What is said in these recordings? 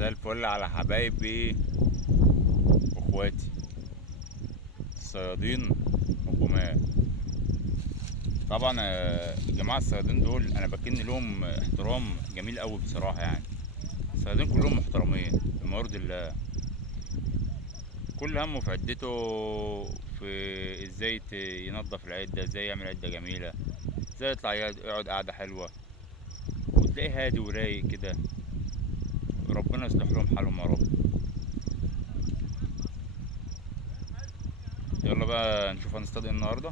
مساء الفل على حبايبي واخواتي الصيادين والجمال. طبعا الجماعه الصيادين دول انا بكن لهم احترام جميل قوي بصراحه. يعني الصيادين كلهم محترمين بما يرضي الله. كل همه في عدته، في ازاي ينظف العده، ازاي يعمل عده جميله، ازاي يطلع يقعد قعده حلوه، وتلاقيه هادي ورايق كده. ربنا يصلح لهم حالهم يا رب. يلا بقى نشوف هنصطاد ايه النهارده.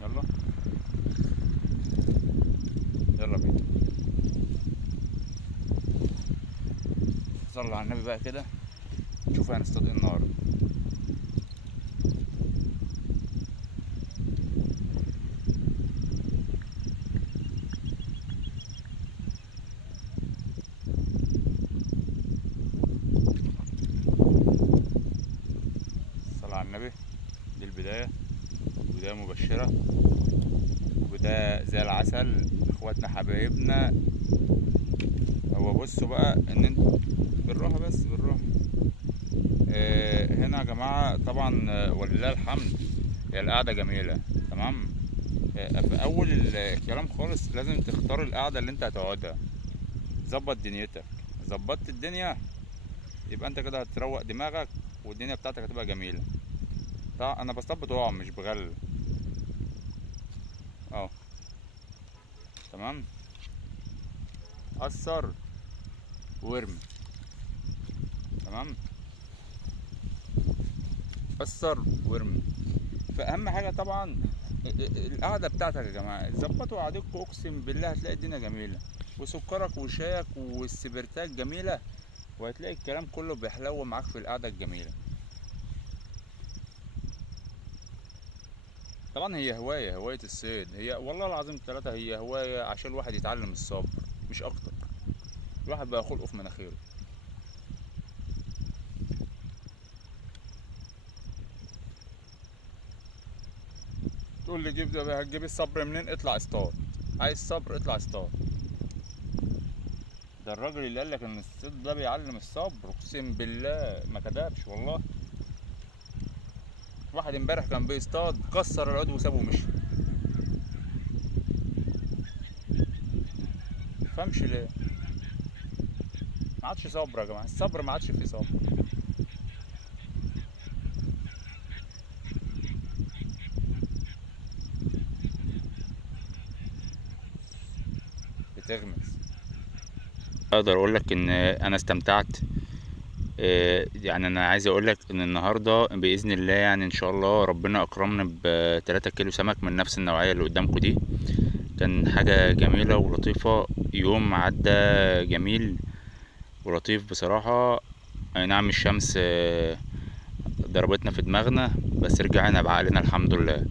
يلا يلا بينا. صلى على النبي بقى كده، نشوف هنصطاد ايه النهارده. صلى على النبي. دي البداية، بداية مبشرة، وده زي العسل. اخواتنا حبايبنا. هو بصوا بقى ان انتوا بالراحة، بس بالراحة. هنا يا جماعة طبعا، ولله الحمد. هي القعدة جميلة. تمام. في اول الكلام خالص لازم تختار القعدة اللي انت هتقعدها. ظبط دنيتك. ظبطت الدنيا يبقى انت كده هتروق دماغك، والدنيا بتاعتك هتبقى جميلة. طبعا انا بصطاد بطوع مش بغل. اه. تمام. قصر وارمي. تمام. قصر وارمي. فاهم حاجه طبعا. القعده بتاعتك يا جماعه ظبطوا قعدتكم، اقسم بالله هتلاقي الدنيا جميله، وسكرك وشايك والسبرتات جميله، وهتلاقي الكلام كله بيحلو معاك في القعده الجميله. طبعا هي هوايه الصيد. هي والله العظيم ثلاثه، هي هوايه عشان الواحد يتعلم الصبر، مش اكتر. الواحد بقى خلقه في مناخيره. تقول لي هتجيب الصبر منين؟ اطلع اصطاد. عايز صبر؟ اطلع اصطاد. ده الراجل اللي قالك ان الصيد ده بيعلم الصبر اقسم بالله ما كدبش والله. واحد امبارح كان بيصطاد، كسر العود وسابه ومشي. مفهمش ليه. ما عادش صبر يا جماعه، الصبر ما عادش فيه صبر. بتغمز. اقدر اقول لك ان انا استمتعت. يعني انا عايز اقول لك ان النهارده باذن الله، يعني ان شاء الله ربنا اكرمنا ب3 كيلو سمك من نفس النوعيه اللي قدامكم دي. كان حاجه جميله ولطيفه، يوم عدى جميل ولطيف بصراحه. اي نعم الشمس ضربتنا في دماغنا، بس رجعنا بعقلنا الحمد لله.